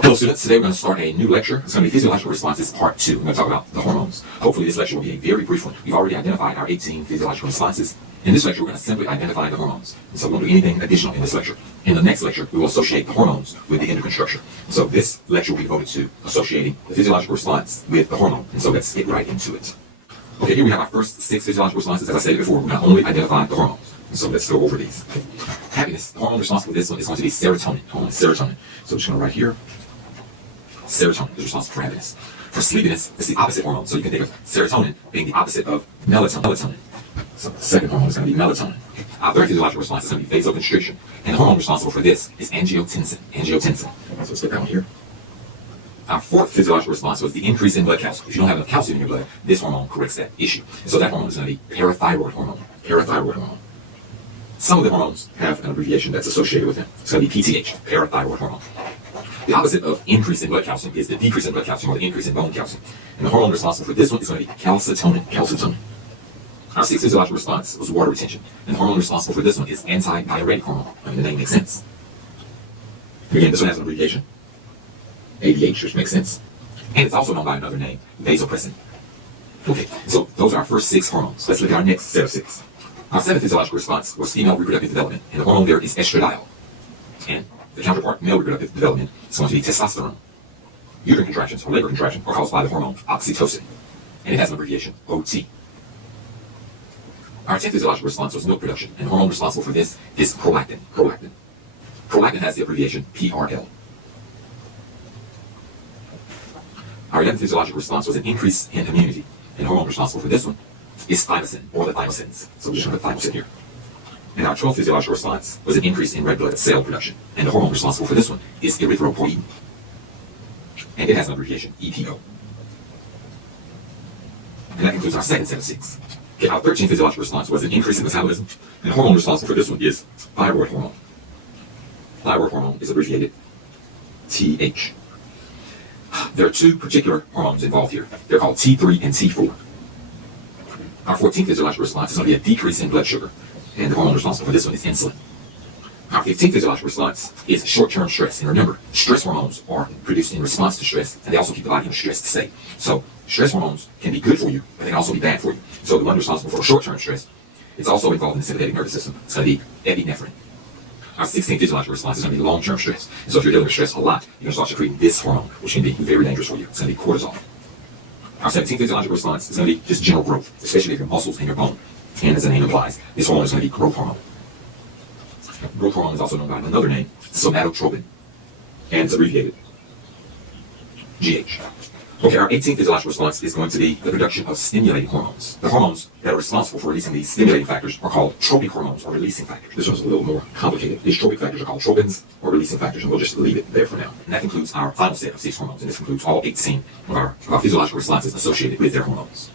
Hello students, today we're going to start a new lecture. It's going to be Physiological Responses Part 2. We're going to talk about the hormones. Hopefully this lecture will be a very brief one. We've already identified our 18 physiological responses. In this lecture we're going to simply identify the hormones. And so we won't do anything additional in this lecture. In the next lecture we will associate the hormones with the endocrine structure. So this lecture will be devoted to associating the physiological response with the hormone. And so let's get right into it. Okay, here we have our first 6 physiological responses. As I stated before, we're going to only identify the hormones. And so let's go over these. Okay. Happiness, the hormone responsible for this one is going to be serotonin. Hormone serotonin. So I'm just going to write here. Serotonin is responsible for happiness. For sleepiness, it's the opposite hormone. So you can think of serotonin being the opposite of melatonin. So the second hormone is going to be melatonin. Our third physiological response is going to be vasoconstriction. And the hormone responsible for this is angiotensin. So let's get that one here. Our fourth physiological response was the increase in blood calcium. If you don't have enough calcium in your blood, this hormone corrects that issue. And so that hormone is going to be parathyroid hormone. Some of the hormones have an abbreviation that's associated with them. It's going to be PTH, parathyroid hormone. The opposite of increase in blood calcium is the decrease in blood calcium or the increase in bone calcium. And the hormone responsible for this one is going to be calcitonin. Our sixth physiological response was water retention. And the hormone responsible for this one is antidiuretic hormone. I mean, the name makes sense. Again, this one has an abbreviation, ADH, which makes sense. And it's also known by another name, vasopressin. Okay, so those are our first 6 hormones. Let's look at our next set of 6. Our seventh physiological response was female reproductive development. And the hormone there is estradiol. And the counterpart, male reproductive development, is going to be testosterone. Uterine contractions or labor contraction are caused by the hormone oxytocin. And it has an abbreviation, OT. Our 10th physiological response was milk production. And the hormone responsible for this is prolactin. Prolactin has the abbreviation PRL. Our 11th physiological response was an increase in immunity. And the hormone responsible for this one is thymosin, or the thymosins. So we're just going to put thymosin here. And our 12th physiological response was an increase in red blood cell production. And the hormone responsible for this one is erythropoietin. And it has an abbreviation, EPO. And that concludes our second set of 6. Okay, our 13th physiological response was an increase in metabolism. And the hormone responsible for this one is thyroid hormone. Thyroid hormone is abbreviated TH. There are 2 particular hormones involved here. They're called T3 and T4. Our 14th physiological response is going to be a decrease in blood sugar. And the hormone responsible for this one is insulin. Our 15th physiological response is short-term stress. And remember, stress hormones are produced in response to stress, and they also keep the body in a stressed state. So stress hormones can be good for you, but they can also be bad for you. So the one responsible for short-term stress, it's also involved in the sympathetic nervous system. It's going to be epinephrine. Our 16th physiological response is going to be long-term stress. And so if you're dealing with stress a lot, you're going to start secreting this hormone, which can be very dangerous for you. It's going to be cortisol. Our 17th physiological response is going to be just general growth, especially of your muscles and your bone. And as the name implies, this hormone is going to be growth hormone. Growth hormone is also known by another name, somatotropin, and it's abbreviated GH. Okay, our 18th physiological response is going to be the production of stimulating hormones. The hormones that are responsible for releasing these stimulating factors are called tropic hormones or releasing factors. This one's a little more complicated. These tropic factors are called tropins or releasing factors, and we'll just leave it there for now. And that concludes our final set of 6 hormones, and this concludes all 18 of our physiological responses associated with their hormones.